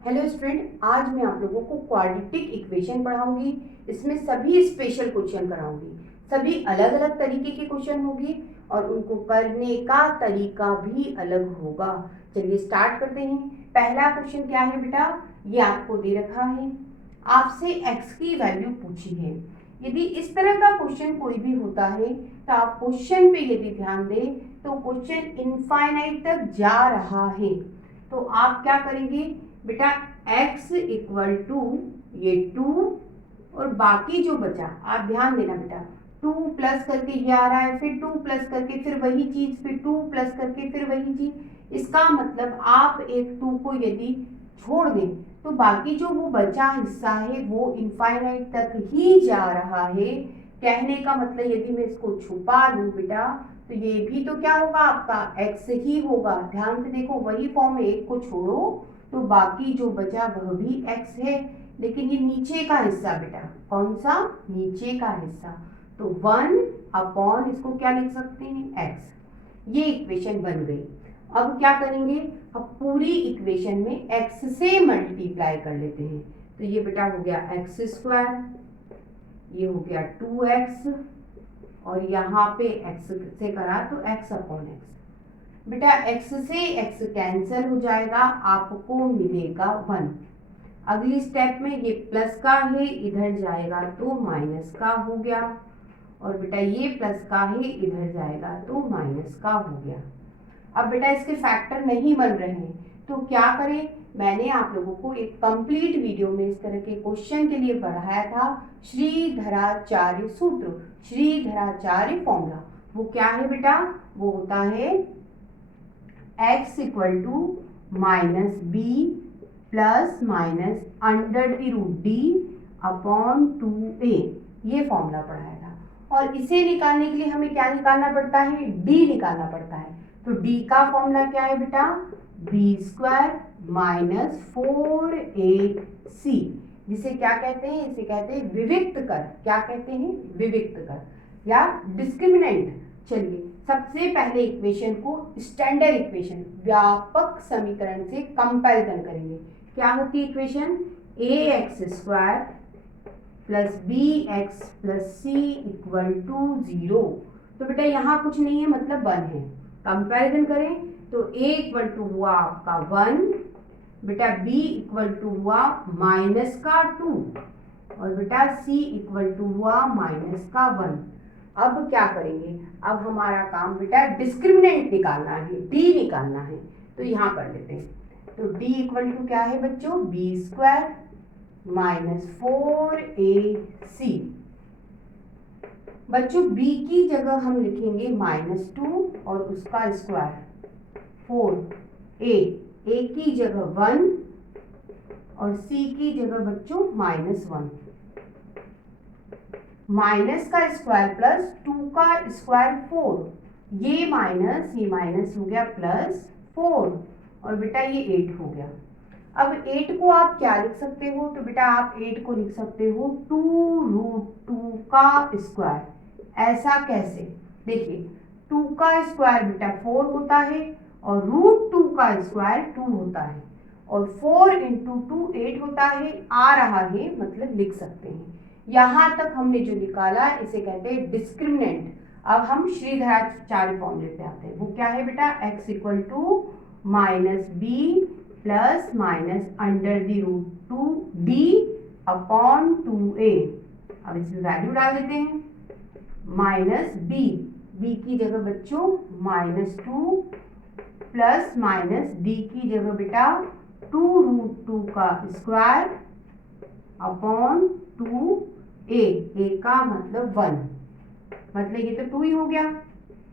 Hello student, आज मैं आप लोगों को क्वाड्रेटिक इक्वेशन पढ़ाऊंगी। इसमें सभी स्पेशल क्वेश्चन कराऊंगी। सभी अलग अलग तरीके के क्वेश्चन होंगे और उनको करने का तरीका भी अलग होगा। चलिए स्टार्ट करते हैं। पहला क्वेश्चन क्या है बेटा, ये आपको दे रखा है, आपसे x की वैल्यू पूछी है। यदि इस तरह का क्वेश्चन कोई भी होता है तो आप क्वेश्चन पे यदि ध्यान दें तो क्वेश्चन इनफाइनाइट तक जा रहा है। तो आप क्या करेंगे बेटा, x इक्वल टू ये 2 और बाकी जो बचा आप ध्यान देना बेटा, 2 प्लस करके ये आ रहा है, फिर 2 प्लस करके फिर वही चीज, फिर 2 प्लस करके फिर वही चीज। इसका मतलब आप एक 2 को यदि छोड़ दें तो बाकी जो वो बचा हिस्सा है वो इनफाइनाइट तक ही जा रहा है। कहने का मतलब यदि मैं इसको छुपा लूं बेटा तो ये भी तो क्या होगा, आपका x ही होगा। ध्यान से देखो, वही फॉर्म में एक को छोड़ो तो बाकी जो बचा वह भी x है, लेकिन ये नीचे का हिस्सा बेटा, कौन सा, नीचे का हिस्सा। तो 1 इसको क्या लिख सकते हैं, x। ये इक्वेशन बन गई। अब क्या करेंगे, अब पूरी इक्वेशन में x से मल्टीप्लाई कर लेते हैं। तो ये बेटा हो गया x स्क्वायर, ये हो गया 2x, और यहाँ पे x से करा तो x अपॉन x। बेटा x से x कैंसिल हो जाएगा, आपको मिलेगा 1। अगली स्टेप में ये प्लस का है, इधर जाएगा तो माइनस का हो गया, और बेटा ये प्लस का है, इधर जाएगा तो माइनस का हो गया। अब बेटा इसके फैक्टर नहीं बन रहे हैं तो क्या करें, मैंने आप लोगों को एक कंप्लीट वीडियो में इस तरह के क्वेश्चन के लिए पढ़ाया था श्रीधराचार्य सूत्र, श्रीधराचार्य फॉर्मूला। वो क्या है बेटा, वो होता है x equal to minus b plus minus under the root d upon 2a। ये फॉर्मूला पढ़ाया था। और इसे निकालने के लिए हमें क्या निकालना पड़ता है, d निकालना पड़ता है। तो d का फॉर्मूला क्या है बेटा, बी स्क्वायर माइनस 4ac, जिसे क्या कहते हैं, इसे कहते हैं विविक्त कर। क्या कहते हैं, विविक्त कर या डिस्क्रिमिनेंट। चलिए सबसे पहले इक्वेशन को स्टैंडर्ड इक्वेशन, व्यापक समीकरण से कंपैरिजन करेंगे। क्या होती है equation, ax square plus b x plus c equal to 0। तो बेटा यहाँ कुछ नहीं है, मतलब 1 है। कंपैरिजन करें तो a इक्वल टू हुआ आपका 1, बेटा b इक्वल टू हुआ माइनस का 2, और बेटा c इक्वल टू हुआ माइनस का 1। अब क्या करेंगे, अब हमारा काम बेटा डिस्क्रिमिनेंट निकालना है, d निकालना है। तो यहाँ कर लेते हैं। तो d इक्वल टू क्या है बच्चों, बी स्क्वायर माइनस 4ac। बच्चों b की जगह हम लिखेंगे -2 और उसका स्क्वायर 4a की जगह 1 और c की जगह बच्चों -1। माइनस का स्क्वायर प्लस 2 का स्क्वायर 4, ये माइनस हो गया प्लस 4, और बेटा ये 8 हो गया। अब 8 को आप क्या लिख सकते हो, तो बेटा आप 8 को लिख सकते हो 2√2 का स्क्वायर। ऐसा कैसे, देखिए 2 का स्क्वायर बेटा 4 होता है और √2 का स्क्वायर 2 होता है, और 4 इंटू 2 8 होता है, आ रहा है मतलब लिख सकते हैं। यहाँ तक हमने जो निकाला इसे कहते हैं डिस्क्रिमिनेंट। अब हम श्रीधराचार्य फॉर्मूले पे आते हैं। वो क्या है बेटा, x equal to minus b plus minus under the root 2d upon 2a। अब इसमें वैल्यू डाल देते हैं, माइनस b की जगह बच्चों -2 प्लस माइनस d की जगह बेटा 2√2 का स्क्वायर अपॉन 2a, a का मतलब 1, मतलब ये तो 2 ही हो गया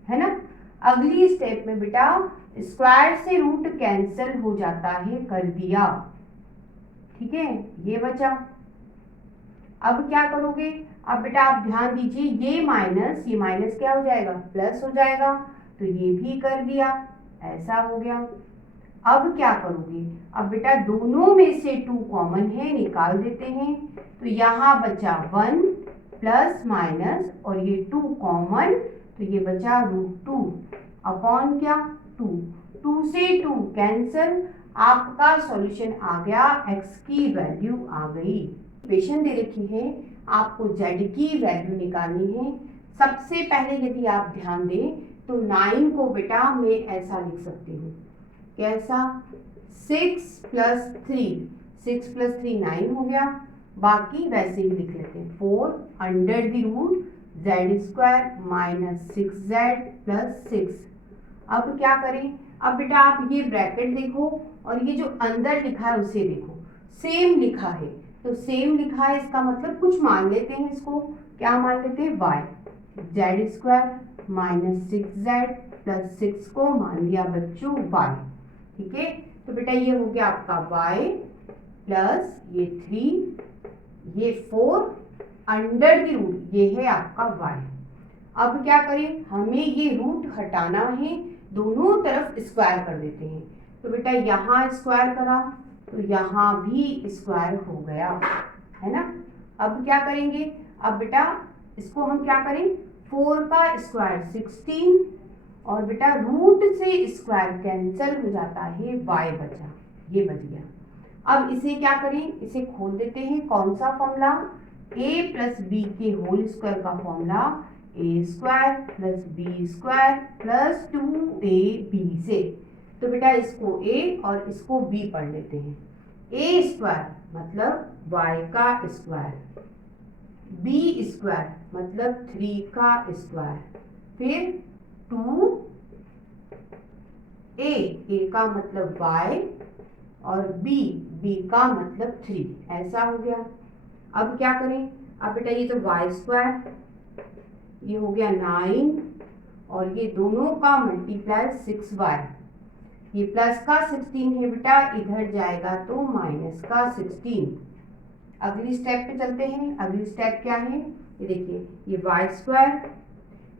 है ना। अगली स्टेप में बेटा स्क्वायर से रूट कैंसिल हो जाता है, कर दिया, ठीक है, ये बचा। अब क्या करोगे, अब बेटा आप ध्यान दीजिए, ये माइनस क्या हो जाएगा, प्लस हो जाएगा, तो ये भी कर दिया, ऐसा हो गया। अब क्या करोगे, अब बेटा दोनों में से 2 कॉमन है, निकाल देते हैं। तो यहाँ बचा 1 प्लस माइनस और ये 2 कॉमन, तो ये बचा √2 अपॉन क्या 2, 2 से 2 कैंसिल, आपका सॉल्यूशन आ गया, x की वैल्यू आ गई। इक्वेशन दे रखी है, आपको z की वैल्यू निकालनी है। सबसे पहले यदि आप ध्यान दें तो 9 को बेटा मैं ऐसा लिख सकती हूँ, कैसा, 6 प्लस 3 9 हो गया, बाकी वैसे ही लिख लेते हैं, 4 under the root z² minus 6z plus 6। अब क्या करें, अब बेटा आप ये ब्रैकेट देखो और ये जो अंदर लिखा है उसे देखो, सेम लिखा है, तो सेम लिखा है इसका मतलब कुछ मान लेते हैं इसको, क्या मान लेते हैं, y, z² minus 6z plus 6 को मान लिया बच्चों y, ठीक है। तो बेटा ये हो गया आपका y प्लस ये 3 ये 4 अंडर द रूट, ये है आपका y। अब क्या करें, हमें ये रूट हटाना है, दोनों तरफ स्क्वायर कर देते हैं। तो बेटा यहाँ स्क्वायर करा तो यहाँ भी स्क्वायर हो गया, है ना। अब क्या करेंगे, अब बेटा इसको हम क्या करें, 4 का स्क्वायर 16 और बेटा रूट से स्क्वायर कैंसिल हो जाता है, y बचा, ये बच गया। अब इसे क्या करें, इसे खोल देते हैं, कौन सा फॉर्मूला, a प्लस बी के होल स्क्वायर का formula, a² plus b² plus 2ab से। तो बेटा इसको a और इसको b पढ़ लेते हैं, a² मतलब y का स्क्वायर, b² मतलब 3 का स्क्वायर, फिर 2a का मतलब y और b का मतलब 3, ऐसा हो गया। अब क्या करें, अब बेटा ये तो y², ये हो गया 9 और ये दोनों का मल्टीप्लाई 6y, ये प्लस का 16 है बेटा, इधर जाएगा तो माइनस का 16। अगली स्टेप पे चलते हैं, अगली स्टेप क्या है, ये देखिए, ये y²,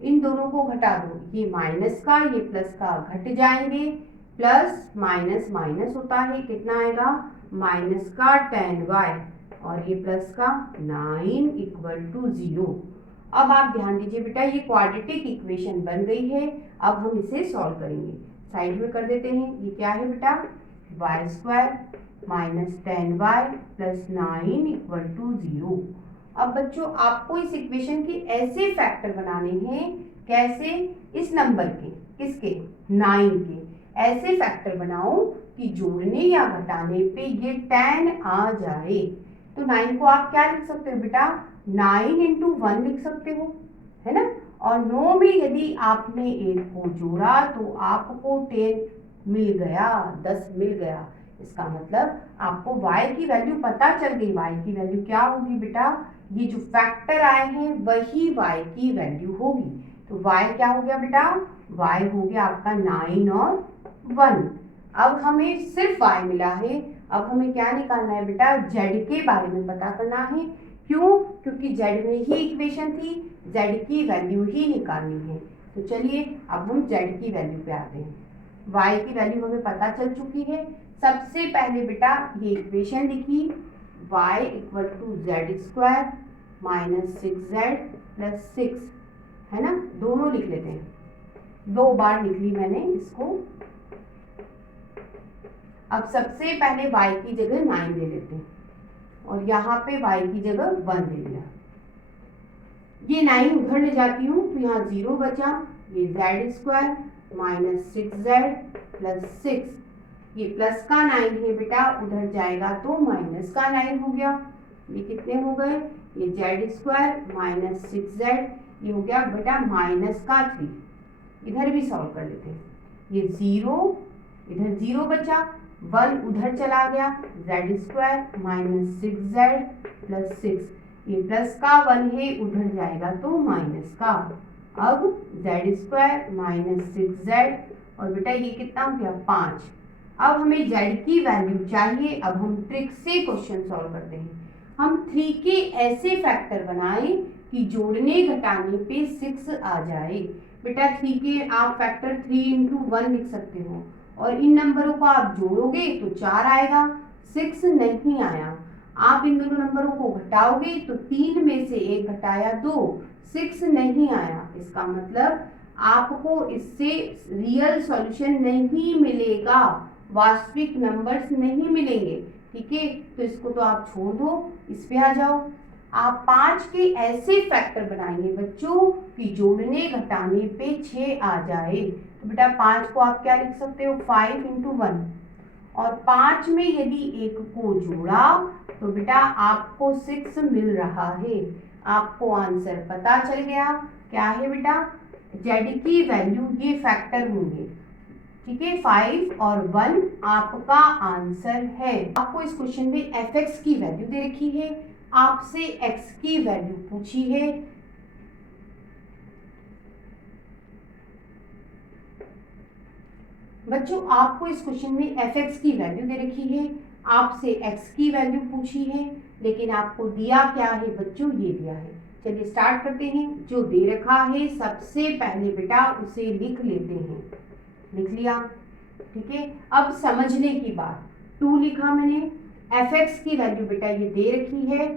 इन दोनों को घटा दो, ये माइनस का ये प्लस का घट जाएंगे, प्लस माइनस माइनस होता है, कितना आएगा, माइनस का 10y और ये प्लस का 9 इक्वल टू 0। अब आप ध्यान दीजिए बेटा, ये क्वाड्रेटिक इक्वेशन बन गई है। अब हम इसे सॉल्व करेंगे, साइड में कर देते हैं। ये क्या है बेटा, y² minus 10y plus 9 equal to 0। अब बच्चों आपको इस इक्वेशन के ऐसे फैक्टर बनाने हैं, कैसे, इस नंबर के, किसके, 9 के, ऐसे फैक्टर बनाओ कि जोड़ने या घटाने पे ये 10 आ जाए। तो 9 को आप क्या लिख सकते हो बेटा, 9 इंटू 1 लिख सकते हो, है ना। और 9 में यदि आपने 1 को जोड़ा तो आपको 10 मिल गया, 10 मिल गया। इसका मतलब आपको y की वैल्यू पता चल गई। y की वैल्यू क्या होगी बेटा, ये जो फैक्टर आए हैं वही y की वैल्यू होगी। तो y क्या हो गया बेटा, y हो गया आपका 9 और 1। अब हमें सिर्फ y मिला है, अब हमें क्या निकालना है बेटा, z के बारे में पता करना है। क्यों, क्योंकि z में ही इक्वेशन थी, z की वैल्यू ही निकालनी है। तो चलिए अब हम z की वैल्यू पे आते हैं। y की वैल्यू हमें पता चल चुकी है। सबसे पहले बेटा ये इक्वेशन लिखी, y equal to z² minus 6z plus 6, है ना, दोनों लिख लेते हैं, 2 बार लिख ली मैंने इसको। अब सबसे पहले y की जगह 9 ले लेते हैं और यहाँ पे y की जगह 1 ले लिया। ये 9 उधर ले जाती हूँ तो यहाँ 0 बचा, ये z² माइनस 6z प्लस 6, ये प्लस का 9 है बेटा, उधर जाएगा तो माइनस का 9 हो गया। ये कितने हो गए, ये z² माइनस 6z, ये हो गया बेटा माइनस का 3। इधर भी सॉल्व कर लेते हैं, ये 0, इधर 0 बचा, 1 उधर चला गया, z² माइनस 6z प्लस 6, ये प्लस का 1 है, उधर जाएगा तो माइनस का। अब z² माइनस 6z और बेटा ये कितना हो गया, 5। अब हमें z की वैल्यू चाहिए। अब हम ट्रिक से क्वेश्चन सॉल्व करते हैं। हम 3 के ऐसे फैक्टर बनाएं कि जोड़ने घटाने पे 6 आ जाए। बेटा 3 के आप फैक्टर 3 इंटू 1 लिख सकते हो और इन नंबरों को आप जोड़ोगे तो 4 आएगा, 6 नहीं आया। आप इन दोनों नंबरों को घटाओगे तो 3 में से 1 घटाया 2, 6 नहीं आया। इसका मतलब आपको इससे रियल सॉल्यूशन नहीं मिलेगा, वास्तविक नंबर्स नहीं मिलेंगे। ठीक है, तो इसको तो आप छोड़ दो, इस पे आ जाओ। आप 5 के ऐसे फैक्टर बनाएंगे बच्चों कि जोड़ने घटाने पे 6 आ जाए। तो बेटा 5 को आप क्या लिख सकते हो, 5 इंटू 1, और 5 में यदि एक को जोड़ा तो बेटा आपको 6 मिल रहा है। आपको आंसर पता चल गया। क्या है बेटा, जेड की वैल्यू ये फैक्टर होंगे। ठीक है, 5 और 1 आपका आंसर है। आपको इस क्वेश्चन में एफ एक्स की वैल्यू दे रखी है, आपसे एक्स की वैल्यू पूछी है। बच्चों आपको इस क्वेश्चन में एफ एक्स की वैल्यू दे रखी है, आपसे एक्स की वैल्यू पूछी है, लेकिन आपको दिया क्या है बच्चों, ये दिया है। चलिए स्टार्ट करते हैं। जो दे रखा है सबसे पहले बेटा उसे लिख लेते हैं। लिख लिया, ठीक है। अब समझने की बात, 2 लिखा मैंने, एफ एक्स की वैल्यू बेटा ये दे रखी है,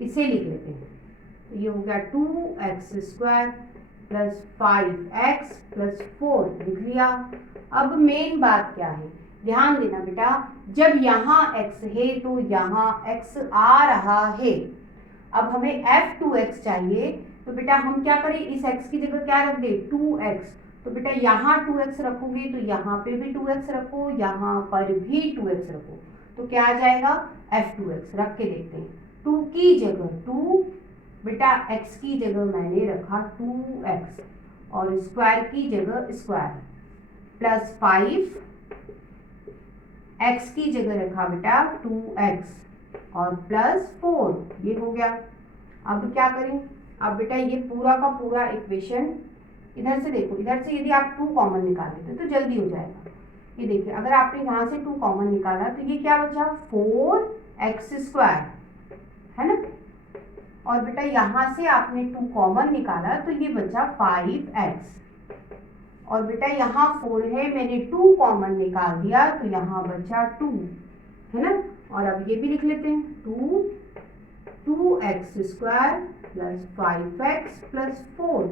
इसे लिख लेते हैं। तो ये हो गया 2x² प्लस 5x प्लस 4 लिख लिया। अब मेन बात क्या है, ध्यान देना बेटा, जब यहाँ x है तो यहाँ x आ रहा है। अब हमें f2x चाहिए, तो बेटा हम क्या करें, इस x की जगह क्या रख दे, 2x। तो बेटा यहाँ 2x रखोगे तो यहाँ पे भी 2x रखो, यहाँ पर भी 2x रखो, तो क्या आ जाएगा, f2x। रख के देखते हैं। 2 की जगह 2, बेटा x की जगह मैंने रखा 2x, और स्क्वायर की जगह स्क्वायर, प्लस 5, x की जगह रखा बेटा 2x, और प्लस 4, ये हो गया। अब क्या करें, अब बेटा ये पूरा का पूरा इक्वेशन इधर से देखो, इधर से यदि आप 2 कॉमन निकाल लेते तो जल्दी हो जाएगा। ये देखिए, अगर आपने यहाँ से 2 कॉमन निकाला तो ये क्या बचा, 4x², है ना। और बेटा यहाँ से आपने 2 कॉमन निकाला तो ये बचा 5x, और बेटा यहाँ 4 है, मैंने 2 कॉमन निकाल दिया तो यहाँ बचा 2, है ना। और अब ये भी लिख लेते हैं, 2x² प्लस 5x प्लस 4।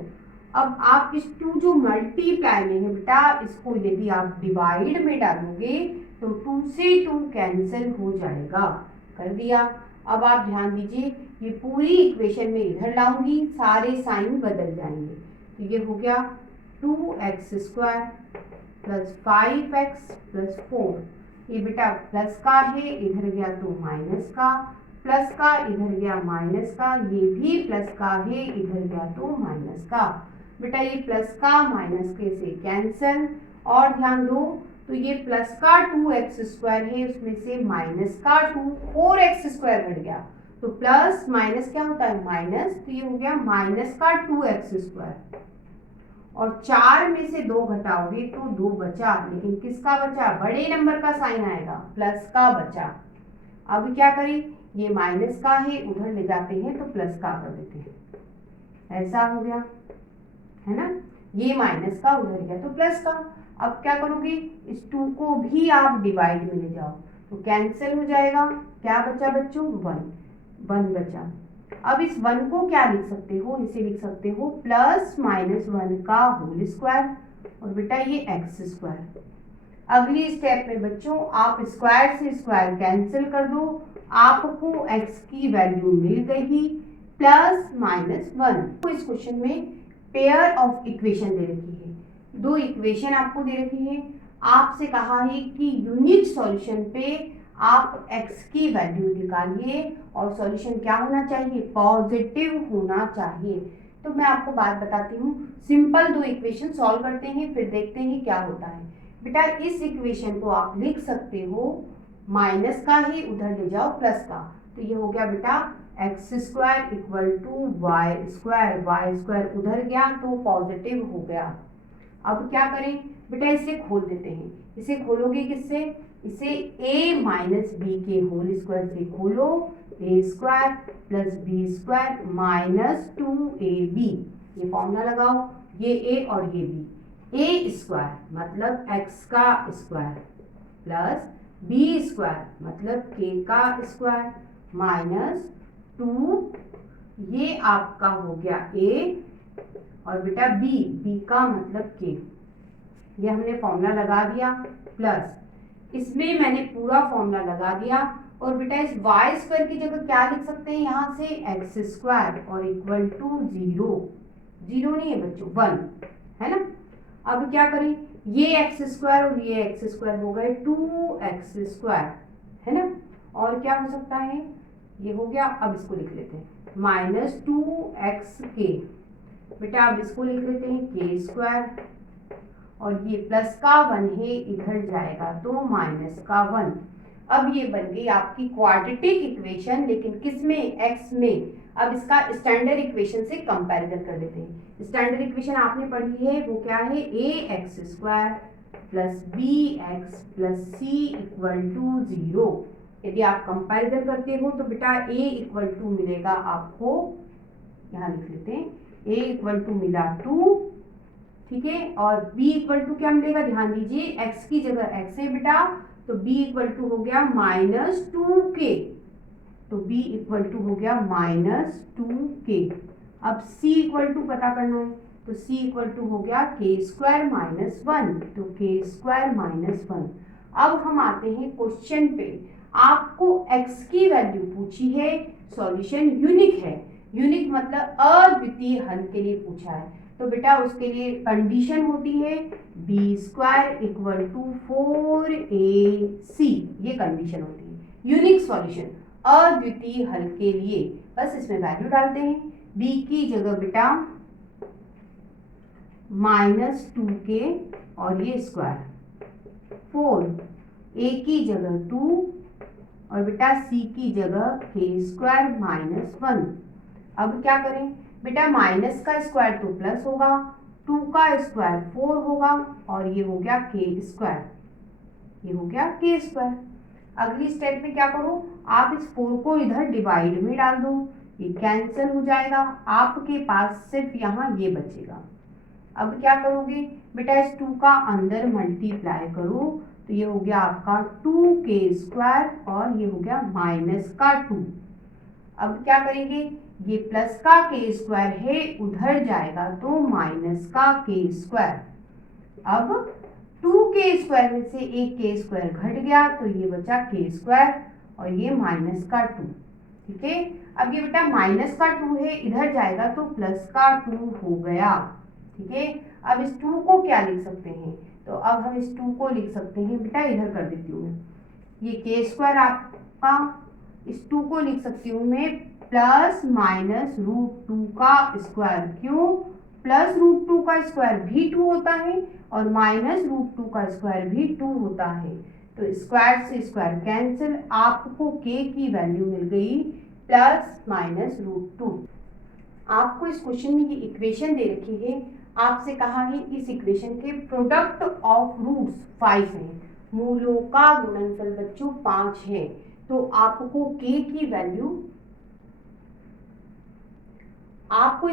अब आप इस 2 जो मल्टीप्लाई में है बेटा, इसको यदि आप डिवाइड में डालोगे तो 2 से 2 कैंसिल हो जाएगा। कर दिया। अब आप ध्यान दीजिए, ये पूरी इक्वेशन में इधर लाऊंगी, सारे साइन बदल जाएंगे। तो ये हो गया 2x² प्लस 5x प्लस 4। ये बेटा प्लस का है, इधर गया तो माइनस का, प्लस का इधर गया माइनस का, ये भी प्लस का है, इधर गया तो माइनस का। बेटा ये प्लस का माइनस के से कैंसिल, और ध्यान दो, तो ये प्लस का 2x² है, उसमें से माइनस का 4x² घट गया, तो प्लस माइनस क्या होता है, माइनस, तो ये हो गया माइनस का 2x²। और 4 में से 2 घटाओगे तो 2 बचा, लेकिन किसका बचा, बड़े नंबर का साइन आएगा, प्लस का बचा। अब क्या करें, ये माइनस का है, उधर ले जाते हैं तो प्लस का कर देते हैं, ऐसा हो गया, है ना। ये माइनस का उधर गया तो प्लस का। अब क्या करोगे, इस 2 को भी आप डिवाइड में ले जाओ तो कैंसिल हो जाएगा। क्या बचा बच्चों, 1 बचा। अब इस 1 को क्या लिख सकते हो, इसे लिख सकते हो प्लस माइनस 1 का होल स्क्वायर, और बेटा ये x²। अगली स्टेप में बच्चों आप स्क्वायर से स्क्वायर कैंसिल कर दो, आपको x की वैल्यू मिल गई प्लस माइनस 1। तो इस क्वेश्चन में पेयर ऑफ इक्वेशन दे रखी है, 2 इक्वेशन आपको दे रखी है। आपसे कहा है कि यूनिट सॉल्यूशन पे आप x की वैल्यू निकालिए, और सॉल्यूशन क्या होना चाहिए, पॉजिटिव होना चाहिए। तो मैं आपको बात बताती हूँ, सिंपल 2 इक्वेशन सॉल्व करते हैं, फिर देखते हैं क्या होता है। बेटा इस इक्वेशन को आप लिख सकते हो, माइनस का ही उधर ले जाओ प्लस का, तो ये हो गया बेटा x² इक्वल टू y² उधर गया तो पॉजिटिव हो गया। अब क्या करें बेटा, इसे खोल देते हैं। इसे खोलोगे किससे, इसे a माइनस बी के होल स्क्वायर से खोलो, a² plus b² minus 2ab, ये फॉर्मूला लगाओ, ये a और ये b, a² मतलब x का स्क्वायर प्लस b² मतलब k का स्क्वायर माइनस 2, ये आपका हो गया a, और बेटा b का मतलब k, ये हमने फॉर्मूला लगा दिया, प्लस इसमें मैंने पूरा फॉर्मूला लगा दिया। और बेटा इस वाई स्क्वायर की जगह क्या लिख सकते हैं यहाँ से, एक्स स्क्वायर और इक्वल टू 0, 0 नहीं है बच्चों 1, है ना। अब क्या करें, ये एक्स स्क्वायर और ये एक्स स्क्वायर हो गए 2x स्क्वायर, है ना। और क्या हो सकता है, ये हो गया। अब इसको लिख लेते हैं -2x के, बेटा अब इसको लिख लेते हैं के स्क्वायर, और ये प्लस का 1 है, इधर जाएगा तो माइनस का 1। अब ये बन गई आपकी क्वाड्रेटिक इक्वेशन, लेकिन किस में, x में। अब इसका स्टैंडर्ड इक्वेशन से कंपैरिजन कर लेते हैं। स्टैंडर्ड इक्वेशन आपने पढ़ी है, वो क्या है, ax square plus bx plus c equal to 0। यदि आप कंपैरिजन करते हो तो बेटा a इक्वल टू मिलेगा आपको, यहाँ लिख लेते हैं, a इक्वल टू मिला 2, ठीक है। और b इक्वल टू क्या मिलेगा, ध्यान दीजिए x की जगह x है बेटा, तो b इक्वल टू हो गया -2k, तो b इक्वल टू हो गया -2k। अब c इक्वल टू पता करना है, तो c इक्वल टू हो गया k स्क्वायर -1, तो k स्क्वायर -1। अब हम आते हैं क्वेश्चन पे, आपको x की वैल्यू पूछी है, सॉल्यूशन यूनिक है, यूनिक मतलब अद्वितीय हल के लिए पूछा है, तो बेटा उसके लिए कंडीशन होती है b square equal to 4ac, ये कंडीशन होती है यूनिक सॉल्यूशन, अद्वितीय हल के लिए। बस इसमें वैल्यू डालते हैं, b की जगह बेटा -2k और ये स्क्वायर 4, a की जगह 2 और बेटा c की जगह k स्क्वायर -1। अब क्या करें बेटा, माइनस का स्क्वायर तो प्लस होगा, 2 का स्क्वायर 4 होगा, और ये हो गया k स्क्वायर, ये हो गया k स्क्वायर। अगली स्टेप में क्या करो, आप इस 4 को इधर डिवाइड में डाल दो, ये कैंसिल हो जाएगा, आपके पास सिर्फ यहाँ ये बचेगा। अब क्या करोगे बेटा, इस 2 का अंदर मल्टीप्लाई करो, तो ये हो गया आपका 2k स्क्वायर और ये हो गया माइनस का 2। अब क्या करेंगे, ये प्लस का k स्क्वायर है, उधर जाएगा तो माइनस का k स्क्वायर। अब 2k स्क्वायर में से एक k स्क्वायर घट गया, तो ये बचा k स्क्वायर और ये माइनस का 2, ठीक है। अब ये बेटा माइनस का 2 है, इधर जाएगा तो प्लस का 2 हो गया, ठीक है। अब इस 2 को क्या लिख सकते हैं, तो अब हम इस 2 को लिख सकते हैं बेटा, इधर कर देती हूँ मैं, ये k स्क्वायर आपका, इस 2 को लिख सकती हूँ मैं प्लस माइनस √2 का स्क्वायर। क्यों, प्लस √2 का स्क्वायर भी 2 होता है और माइनस √2 का स्क्वायर भी 2 होता है, तो स्क्वायर से स्क्वायर कैंसिल, आपको k की वैल्यू मिल गई प्लस माइनस √2। आपको इस क्वेश्चन में ये इक्वेशन दे रखी है, आपसे कहा है इस इक्वेशन के प्रोडक्ट ऑफ रूट्स 5 है, मूलों का गुणनफल बच्चों 5 है, तो आपको k की वैल्यू, आपको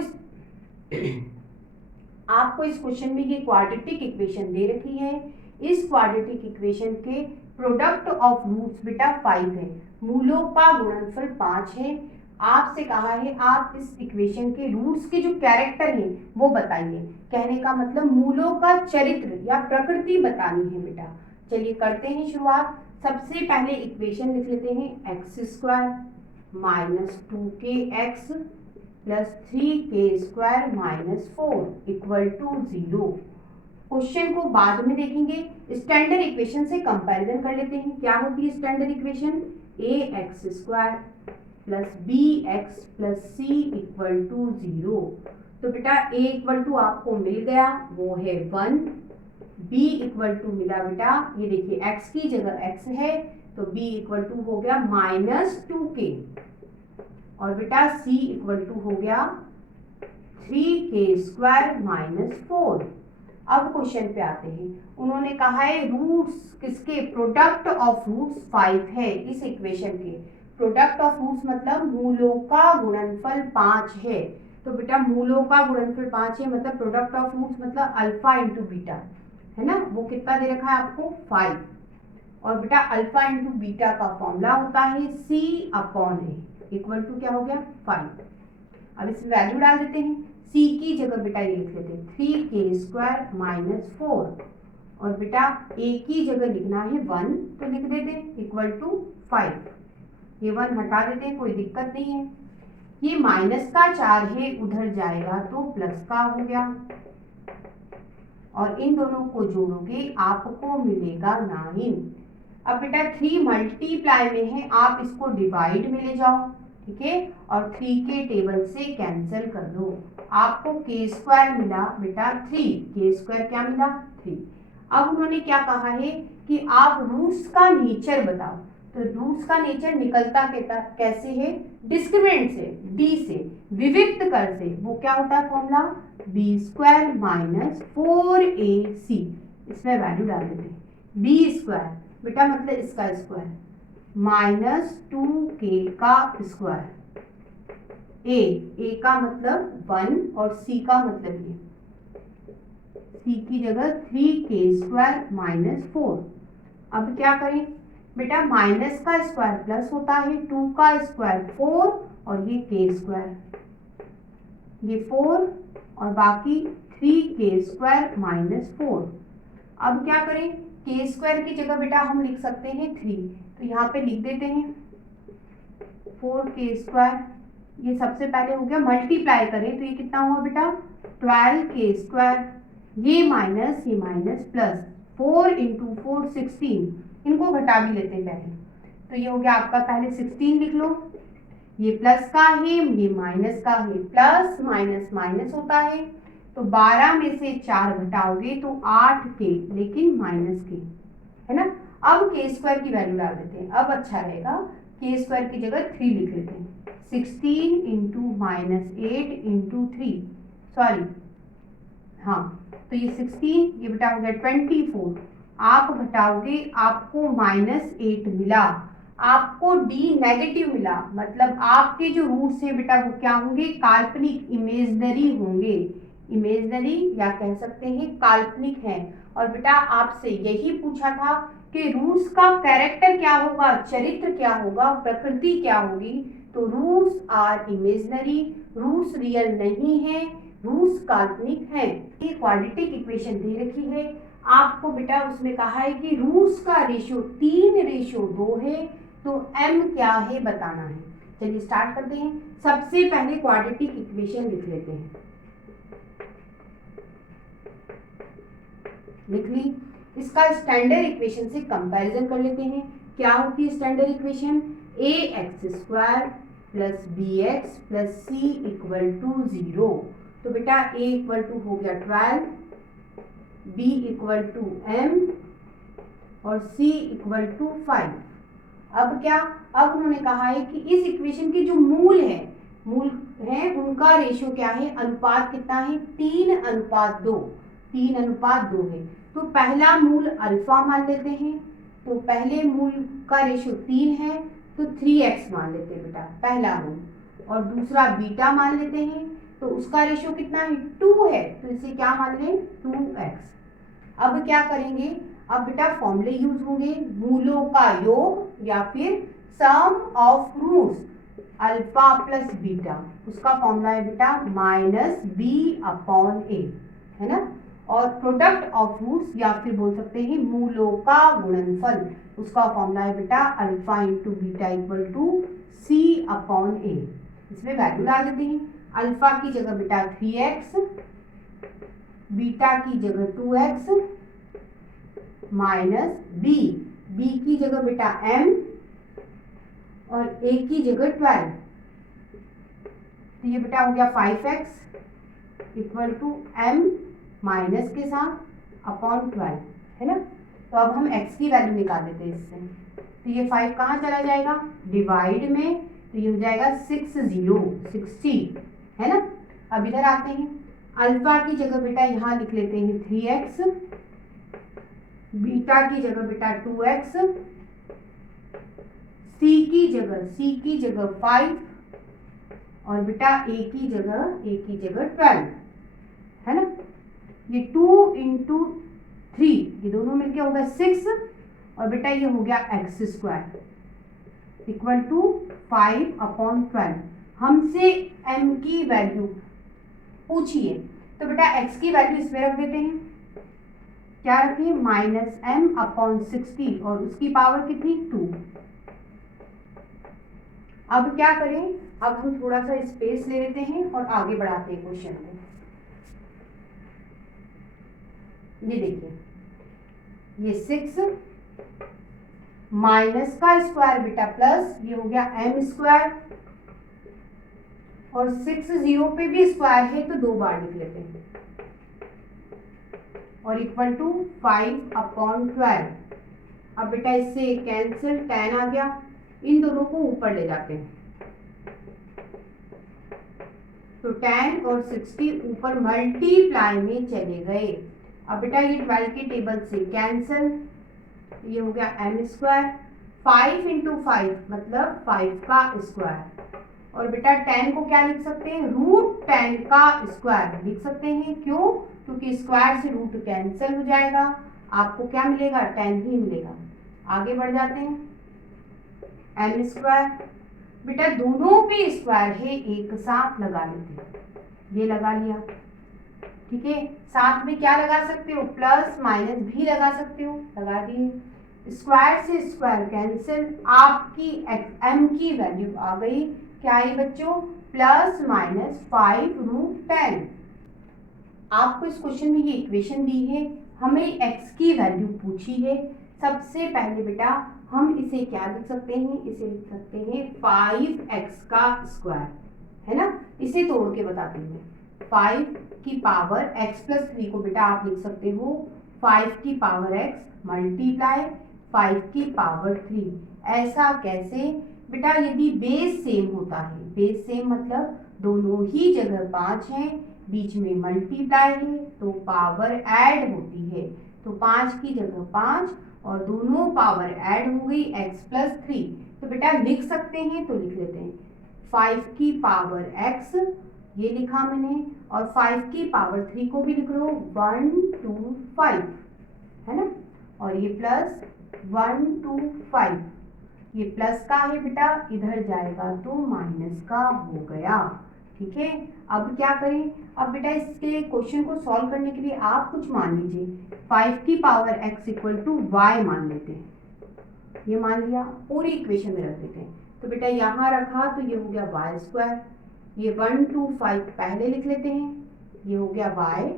इस क्वेश्चन में ये क्वाड्रेटिक इक्वेशन दे रखी है, इस क्वाड्रेटिक इक्वेशन के प्रोडक्ट ऑफ रूट्स बेटा 5 है, मूलों का गुणनफल 5 है। आपसे कहा है आप इस इक्वेशन के रूट्स के जो कैरेक्टर हैं वो बताइए, कहने का मतलब मूलों का चरित्र या प्रकृति बतानी है बेटा। चलिए करते हैं शुरुआत। सबसे पहले इक्वेशन लिख लेते हैं, x square -2kx plus 3k square -4 equal to 0। Question को बाद में देखेंगे, स्टैंडर्ड इक्वेशन से कंपैरिजन कर लेते हैं। क्या होती है standard equation, ax square plus bx plus c equal to 0। तो बेटा a इक्वल टू आपको मिल गया, वो है 1, b इक्वल टू मिला बेटा, ये देखिए x की जगह x है, तो b इक्वल टू हो गया -2k, और बेटा c इक्वल टू हो गया 3k स्क्वायर -4। अब क्वेश्चन पे आते हैं, उन्होंने कहा है रूट्स किसके, प्रोडक्ट ऑफ रूट्स 5 है, इस इक्वेशन के प्रोडक्ट ऑफ रूट्स मतलब मूलों का गुणनफल 5 है, तो बेटा मूलों का गुणनफल 5 है, मतलब प्रोडक्ट ऑफ रूट्स मतलब अल्फा इंटू बीटा, है ना, वो कितना दे रखा है आपको 5, और बेटा अल्फा इंटू बीटा का फॉर्मूला होता है c/a इक्वल टू क्या हो गया 5। अब इसमें वैल्यू डाल देते हैं, c की जगह बेटा ये लिख लेते हैं 3k स्क्वायर -4, और बेटा a की जगह लिखना है 1 तो लिख देते हैं इक्वल टू 5। ये 1 हटा देते हैं, कोई दिक्कत नहीं है। ये माइनस का 4 है, उधर जाएगा तो प्लस का हो गया और इन दोनों को जोड़ोगे आपको मिलेगा 9। अब बेटा 3 मल्टीप्लाई में है, आप इसको डिवाइड में ले जाओ, ठीक है, और 3 के टेबल से कैंसिल कर दो। आपको k स्क्वायर मिला बेटा 3, k स्क्वायर क्या मिला 3। अब उन्होंने क्या कहा है कि आप रूट्स का नेचर बताओ, तो रूट्स का नेचर निकलता कैसे है, डिस्क्रिमिनेंट से, d से, विविक्त कर से। वो क्या होता है formula, b square minus 4ac, इसमें वैल्यू डाल देते हैं। b स्क्वायर बेटा मतलब इसका स्क्वायर माइनस 2k का स्क्वायर, a का मतलब 1 और c का मतलब ये, c की जगह 3k स्क्वायर माइनस 4। अब क्या करें बेटा, माइनस का स्क्वायर प्लस होता है, 2 का स्क्वायर 4 और ये k स्क्वायर, ये 4 और बाकी 3k स्क्वायर माइनस 4। अब क्या करें, k स्क्वायर की जगह बेटा हम लिख सकते हैं 3, तो यहाँ पे लिख देते हैं 4k स्क्वायर। ये सबसे पहले हो गया, मल्टीप्लाई करें तो ये कितना हुआ बेटा 12k स्क्वायर, ये माइनस प्लस 4 इंटू 4 16, इनको घटा भी लेते हैं पहले, तो ये हो गया आपका, पहले 16 लिख लो, ये प्लस का है ये माइनस का है, प्लस माइनस माइनस होता है, तो 12 में से 4 घटाओगे तो 8k, लेकिन माइनस के, है ना। अब k स्क्वायर की वैल्यू डाल देते हैं, अब अच्छा रहेगा, k स्क्वायर की जगह 3 लिख लेते हैं, 16 इंटू माइनस 8 इंटू 3, सॉरी हाँ, तो ये 16, ये बेटा हो गया 24, आप घटाओगे आपको -8 मिला, आपको d नेगेटिव मिला, मतलब आपके जो रूट्स है बेटा वो क्या होंगे, काल्पनिक, इमेजनरी होंगे, इमेजनरी या कह सकते हैं काल्पनिक है। और बेटा आपसे यही पूछा था कि रूट्स का कैरेक्टर क्या होगा, चरित्र क्या होगा, प्रकृति क्या होगी, तो roots are imaginary, roots real नहीं है, रूट्स काल्पनिक है। ये क्वाड्रेटिक इक्वेशन दे रखी है आपको बेटा, उसमें कहा है कि रूट्स का रेशियो 3:2 है, तो m क्या है बताना है। चलिए स्टार्ट करते हैं। सबसे पहले क्वाड्रेटिक इक्वेशन लिख लेते हैं, लिख ली। इसका स्टैंडर्ड इक्वेशन से कंपैरिजन कर लेते हैं। क्या होती है standard equation, ax square plus bx plus c equal to 0। तो बेटा a इक्वल टू हो गया 12, b इक्वल टू m और c इक्वल टू 5। अब क्या, अब उन्होंने कहा है कि इस इक्वेशन के जो मूल है उनका रेशियो क्या है, अनुपात कितना है, 3:2, 3:2 है। तो पहला मूल अल्फा मान लेते हैं, तो पहले मूल का रेशियो 3 है तो 3x मान लेते हैं बेटा पहला मूल, और दूसरा बीटा मान लेते हैं तो उसका रेशियो कितना है 2 है, तो इसे क्या मान लें 2x। अब क्या करेंगे, अब बेटा फॉर्मूले यूज होंगे, मूलों का योग या फिर sum of roots alpha plus beta, उसका फॉर्मूला है बेटा -b/a, है ना। और प्रोडक्ट ऑफ रूट्स या फिर बोल सकते हैं मूलों का गुणनफल, उसका फॉर्मूला है बेटा alpha into beta equal to c/a। इसमें वैल्यू डाल देते हैं, अल्फा की जगह बेटा 3x, बीटा की जगह 2x माइनस b की जगह बेटा m और a की जगह 12, तो ये बेटा हो गया 5x equal to m minus के साथ अपॉन 12, है ना। तो अब हम x की वैल्यू निकाल देते हैं इससे, तो ये 5 कहाँ चला जाएगा, डिवाइड में, तो ये हो जाएगा 60, है ना। अब इधर आते हैं, अल्फा की जगह बेटा यहाँ लिख लेते हैं 3x, बीटा की जगह बेटा 2x, c की जगह 5 और बेटा a की जगह 12, है ना। ये 2 इंटू 3, ये दोनों मिलके हो गया 6 और बेटा ये हो गया x स्क्वायर इक्वल टू 5/12। हमसे m की वैल्यू पूछिए, तो बेटा x की वैल्यू इसमें रख देते हैं, क्या रखें, -m/60 और उसकी पावर कितनी 2। अब क्या करें, अब हम थोड़ा सा स्पेस ले लेते हैं और आगे बढ़ाते हैं क्वेश्चन को। ये देखिए, ये 6 माइनस का स्क्वायर बेटा प्लस ये हो गया m², और 6 0 पे भी स्क्वायर है तो 2 बार लिख लेते हैं, और इक्वल टू 5/12। अब बेटा इससे कैंसिल, 10 आ गया, इन दोनों को ऊपर ले जाते हैं तो 10 और 60 ऊपर मल्टीप्लाई में चले गए। अब बेटा ये 12 के टेबल से कैंसिल, ये हो गया m², 5 × 5 मतलब 5 का स्क्वायर, और बेटा 10 को क्या लिख सकते हैं, √10 का स्क्वायर लिख सकते हैं। क्यों, क्योंकि स्क्वायर से रूट कैंसिल हो जाएगा, आपको क्या मिलेगा, 10 ही मिलेगा। आगे बढ़ जाते हैं, m², बेटा दोनों पे स्क्वायर है, एक साथ लगा लेते हैं, ये लगा लिया, ठीक है। साथ में क्या लगा सकते हो, प्लस माइनस भी लगा सकते हो, लगा दिए। स्क्वायर से स्क्वायर कैंसिल, आपकी m की वैल्यू आ गई, क्या आई बच्चों, ±5√10। आपको इस क्वेश्चन में ये इक्वेशन दी है, हमें x की वैल्यू पूछी है। सबसे पहले बेटा हम इसे क्या लिख सकते हैं, इसे लिख सकते हैं 5x का स्क्वायर, है ना। इसे तोड़ के बताती हूँ, 5 की पावर x + 3 को बेटा आप लिख सकते हो 5 की पावर x मल्टीप्लाई 5 की पावर 3। ऐसा कैसे बेटा, यदि बेस सेम होता है, बेस सेम मतलब दोनों ही जगह 5 है, बीच में मल्टीप्लाई है तो पावर ऐड होती है, तो 5 की जगह 5 और दोनों पावर ऐड हो गई x + 3। तो बेटा लिख सकते हैं, तो लिख लेते हैं 5 की पावर x, ये लिखा मैंने, और 5 की पावर 3 को भी लिख लो 1 2 5, है ना, और ये प्लस 1 2 5, ये प्लस का है बेटा, इधर जाएगा तो माइनस का हो गया, ठीक है। अब क्या करें, अब बेटा इसके क्वेश्चन को सॉल्व करने के लिए आप कुछ मान लीजिए, 5 की पावर x = y मान लेते हैं, ये मान लिया, पूरी इक्वेशन में रख देते हैं। तो बेटा यहाँ रखा तो ये हो गया y², ये 1 2 5 पहले लिख लेते हैं, ये हो गया y,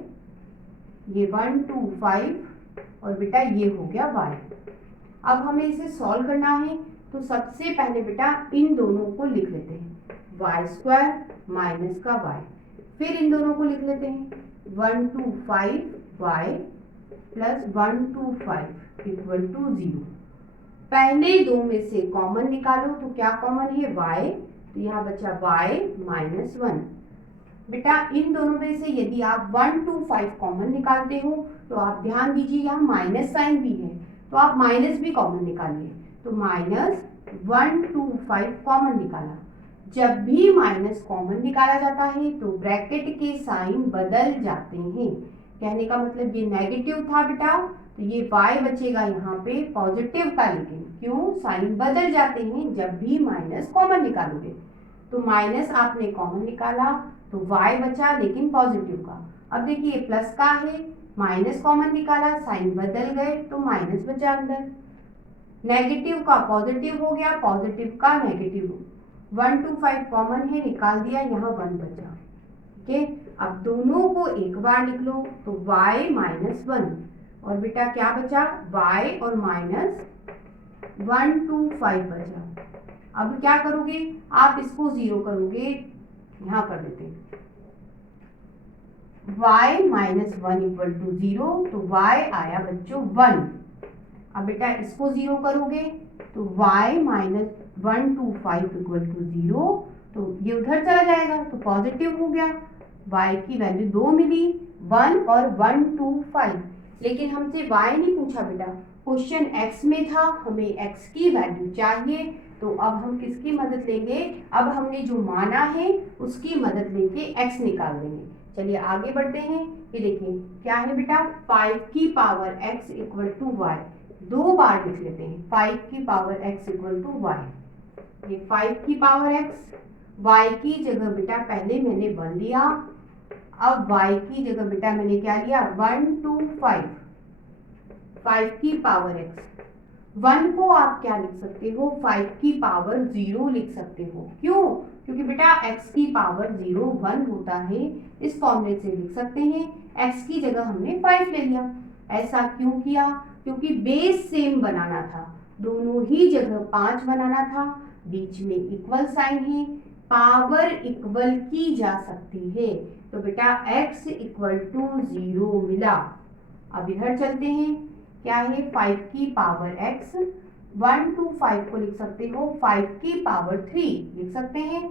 ये 1 2 5 और बेटा ये हो गया y। अब हमें इसे सॉल्व करना है, तो सबसे पहले बेटा इन दोनों को लिख लेते हैं, y² माइनस का y, फिर इन दोनों को लिख लेते हैं 1 2 5 y प्लस 1 2 5 इक्वल टू 0। पहले दो में से कॉमन निकालो, तो क्या कॉमन है, y, तो यहाँ बचा y - 1। बेटा इन दोनों में से यदि आप 1 2 5 कॉमन निकालते हो, तो आप ध्यान दीजिए यहाँ माइनस साइन भी है, तो आप माइनस भी कॉमन निकालिए, तो -1 2 5 कॉमन निकाला। जब भी माइनस कॉमन निकाला जाता है तो ब्रैकेट के साइन बदल जाते हैं, कहने का मतलब ये नेगेटिव था बेटा, तो ये y बचेगा यहाँ पे पॉजिटिव का, लेकिन क्यों, साइन बदल जाते हैं जब भी माइनस कॉमन निकालोगे। तो माइनस आपने कॉमन निकाला तो y बचा लेकिन पॉजिटिव का। अब देखिए प्लस का है, माइनस कॉमन निकाला, साइन बदल गए तो माइनस बचा अंदर, नेगेटिव का पॉजिटिव हो गया, पॉजिटिव का नेगेटिव। 1 2 5 कॉमन है, निकाल दिया, यहाँ 1 बचा, ठीक है। अब दोनों को एक बार लिख लो, तो y - 1 और बेटा क्या बचा, y और -1 2 5 बचा। अब क्या करोगे, आप इसको 0 करोगे, यहाँ कर देते हैं y - 1 = 0, तो y आया बच्चों 1। अब बेटा इसको 0 करोगे तो y - 1 2 5 = 0, तो ये उधर चला जाएगा तो पॉजिटिव हो गया, y की वैल्यू 2 मिली, 1 और 1 2 5। लेकिन हमसे y नहीं पूछा बेटा, क्वेश्चन x में था, हमें x की वैल्यू चाहिए, तो अब हम किसकी मदद लेंगे, अब हमने जो माना है उसकी मदद लेके x निकाल देंगे। चलिए आगे बढ़ते हैं, ये देखिए क्या है बेटा, 5 की पावर x = y, दो बार लिख लेते हैं, 5 की पावर x = y, ये 5 की पावर x, y की जगह बेटा पहले मैंने 1 लिया, अब y की जगह बेटा मैंने क्या लिया, 1 2 5, 5 की पावर x। 1 को आप क्या लिख सकते हो, 5 की पावर 0 लिख सकते हो। क्यों? क्योंकि बेटा x की पावर 0 1 होता है। इस फॉर्मूले से लिख सकते हैं, x की जगह हमने 5 ले लिया। ऐसा क्यों किया? क्योंकि बेस सेम बनाना था, दोनों ही जगह 5 बनाना था, बीच में इक्वल साइन है, पावर इक्वल की जा सकती है, तो बेटा x इक्वल टू 0 मिला। अब इधर चलते हैं, क्या है 5 की पावर x, 1 to 5 को लिख सकते हो 5 की पावर 3 लिख सकते हैं,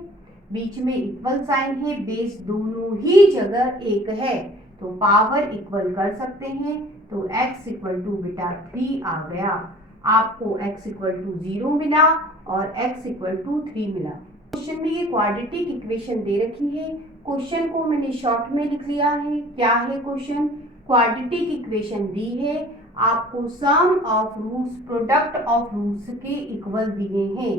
बीच में इक्वल साइन है, बेस दोनों ही जगह एक है, तो पावर इक्वल कर सकते हैं, तो x इक्वल टू बेटा 3 आ गया। आपको x इक्वल टू 0 मिला और x इक्वल टू 3 मिला। क्वेश्चन में ये क्वाड्रेटिक इक्वेशन दे रखी है, क्वेश्चन को मैंने शॉर्ट में लिख लिया है। क्या है क्वेश्चन? क्वाड्रेटिक इक्वेशन दी है, आपको sum of roots, product of roots के इक्वल दिए हैं,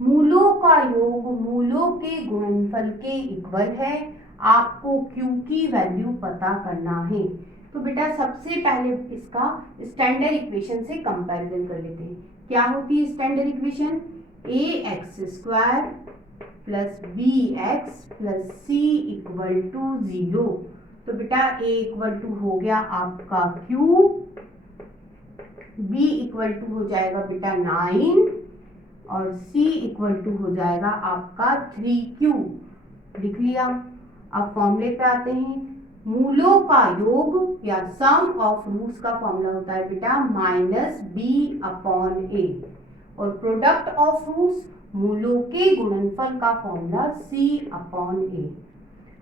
मूलों का योग मूलों के गुणनफल के इक्वल है, आपको Q की वैल्यू पता करना है। तो बेटा सबसे पहले इसका स्टैंडर्ड इक्वेशन से कंपैरिजन कर लेते हैं। क्या होती है standard equation? ax² plus bx plus c equal to 0। तो बेटा a इक्वल टू हो गया आपका q, b इक्वल टू हो जाएगा बेटा 9 और c इक्वल टू हो जाएगा आपका 3q। लिख लिया। अब फॉर्मूले पे आते हैं, मूलों का योग या सम ऑफ रूट्स का फॉर्मूला होता है बेटा -b/a और प्रोडक्ट ऑफ रूट्स मूलों के गुणनफल का फॉर्मूला c/a।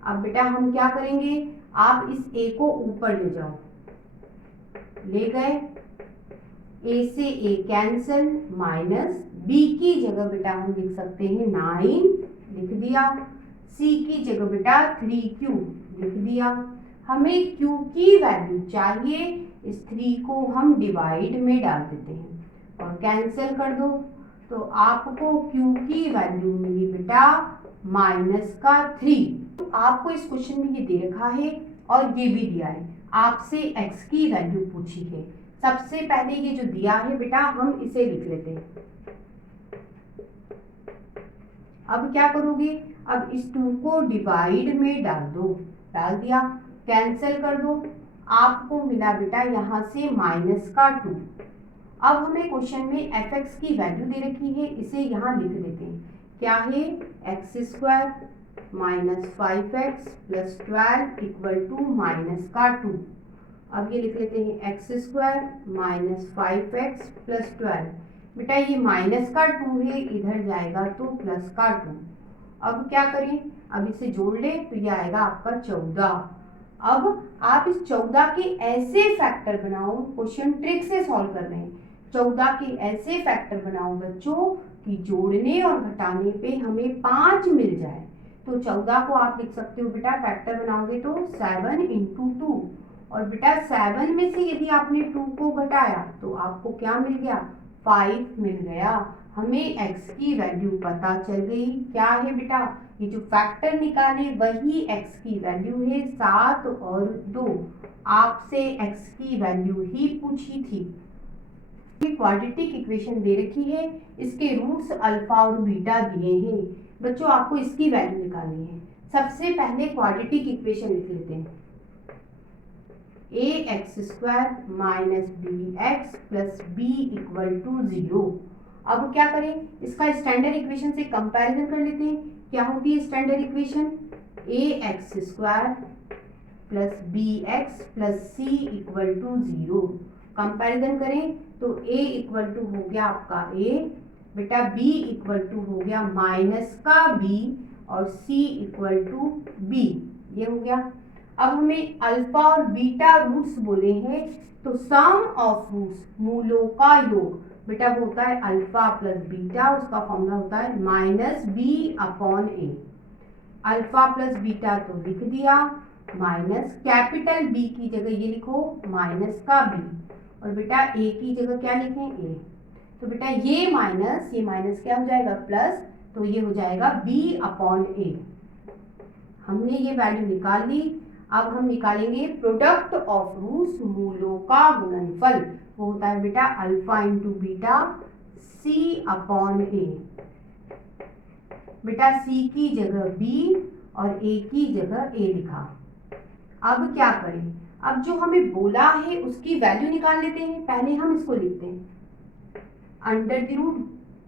अब बेटा हम क्या करेंगे, आप इस a को ऊपर ले जाओ, ले गए, a से a कैंसिल, माइनस b की जगह बेटा हम लिख सकते हैं 9 लिख दिया, c की जगह बेटा 3q लिख दिया। हमें q की वैल्यू चाहिए, इस 3 को हम डिवाइड में डाल देते हैं और कैंसिल कर दो, तो आपको q की वैल्यू मिली बेटा -3। तो आपको इस क्वेश्चन में ये दे रखा है और ये भी दिया है, आपसे x की वैल्यू पूछी है। सबसे पहले ये जो दिया है बेटा हम इसे लिख लेते हैं। अब क्या करोगे, अब इस 2 को डिवाइड में डाल दो, डाल दिया, कैंसिल कर दो, आपको मिला बेटा यहाँ से -2। अब हमें क्वेश्चन में fx की वैल्यू दे रखी है, इसे यहाँ लिख देते हैं। क्या है? x² minus 5x plus 12 equal to -2। अब ये लिख लेते हैं x² माइनस 5x प्लस 12। बेटा ये -2 है, इधर जाएगा तो +2। अब क्या करें, अब इसे जोड़ लें तो ये आएगा आपका 14। अब आप इस 14 के ऐसे फैक्टर बनाओ, क्वेश्चन ट्रिक से सॉल्व कर रहे हैं, 14 के ऐसे फैक्टर बनाओ बच्चों कि जोड़ने और घटाने पे हमें 5 मिल जाए। तो 14 को आप लिख सकते हो बेटा, फैक्टर बनाओगे तो 7 × 2, और बेटा 7 में से यदि आपने 2 को घटाया तो आपको क्या मिल गया? 5 मिल गया। हमें x की वैल्यू पता चल गई। क्या है बेटा? ये जो फैक्टर निकाले वही x की वैल्यू है, 7 और 2। आपसे x की वैल्यू ही पूछी थी। क्वाड्रेटिक इक्वेशन दे रखी है, इसके रूट्स अल्फा और बीटा दिए हैं। बच्चों आपको इसकी वैल्यू निकालनी है। सबसे पहले क्वाड्रेटिक इक्वेशन लिख लेते हैं, ax² minus bx plus b equal to 0। अब क्या करें, इसका स्टैंडर्ड इक्वेशन से कंपैरिजन कर लेते हैं। क्या होती है standard equation? ax² plus bx plus c equal to 0। Comparison करें तो a इक्वल टू हो गया आपका a, बेटा b इक्वल टू हो गया -b और c इक्वल टू b, ये हो गया। अब हमें अल्फा और बीटा रूट्स बोले हैं, तो सम ऑफ रूट्स मूलों का योग बेटा वो होता है अल्फा प्लस बीटा, उसका फॉर्मूला होता है -b/a। अल्फा प्लस बीटा तो लिख दिया, माइनस कैपिटल B की जगह ये लिखो -b, और बेटा a की जगह क्या लिखें? a। तो बेटा ये माइनस क्या हो जाएगा? प्लस, तो ये हो जाएगा b/a। हमने ये वैल्यू निकाल ली। अब हम निकालेंगे प्रोडक्ट ऑफ रूट्स, मूलों का गुणनफल। वो होता है बेटा अल्फा इंटू बीटा सी अपॉन ए। बेटा सी की जगह बी और ए की जगह ए लिखा। अब क्या करें, अब जो हमें बोला है उसकी वैल्यू निकाल लेते हैं। पहले हम इसको लिखते हैं अंडर द रूट,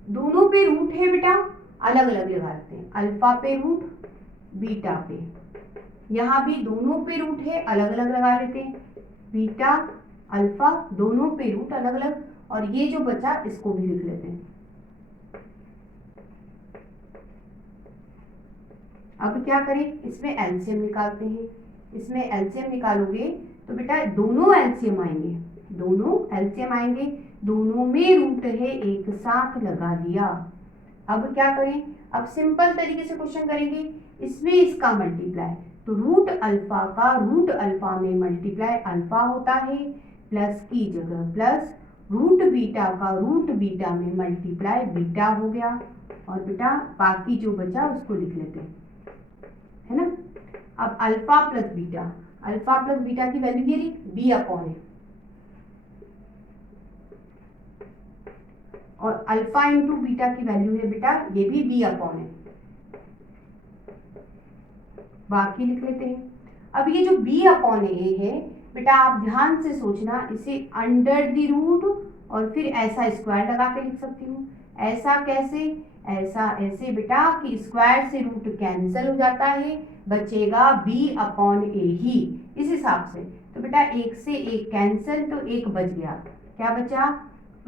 दोनों पे रूट है बेटा, अलग अलग लगाते हैं, अल्फा पे रूट बीटा पे, यहाँ भी दोनों पे रूट है, अलग अलग लगा लेते हैं, बीटा अल्फा दोनों पे रूट अलग अलग, और ये जो बचा इसको भी लिख लेते हैं। अब क्या करें, इसमें एलसीएम निकालते हैं। इसमें एलसीएम निकालोगे तो बेटा दोनों एलसीएम आएंगे, दोनों एलसीएम आएंगे, दोनों में रूट है एक साथ लगा दिया। अब क्या करें, अब सिंपल तरीके से क्वेश्चन करेंगे, इसमें इसका मल्टीप्लाई, तो रूट अल्फा का रूट अल्फा में मल्टीप्लाई अल्फा होता है, प्लस की जगह प्लस, रूट बीटा का रूट बीटा में मल्टीप्लाई बीटा हो गया, और बेटा बाकी जो बचा उसको लिख लेते हैं, है ना। अब alpha plus beta, alpha plus beta की वैल्यू ये रही बी अपॉन है, और अल्फा इंटू बीटा की वैल्यू है बेटा ये भी बी अपॉन है, बाकी लिख लेते हैं। अब ये जो बी अपॉन ए है बेटा आप ध्यान से सोचना, इसे अंडर द रूट और फिर ऐसा स्क्वायर लगा के लिख सकती हूँ। ऐसा कैसे, ऐसा ऐसे बेटा कि स्क्वायर से रूट कैंसिल हो जाता है, बचेगा बी अपॉन ए ही, इस हिसाब से। तो बेटा एक से एक कैंसिल, तो एक बच गया, क्या बचा,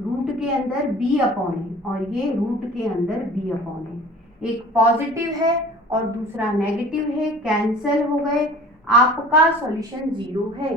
रूट के अंदर बी अपॉन है और ये रूट के अंदर बी अपॉन है, एक पॉजिटिव है और दूसरा नेगेटिव है, कैंसिल हो गए, आपका सॉल्यूशन 0 है।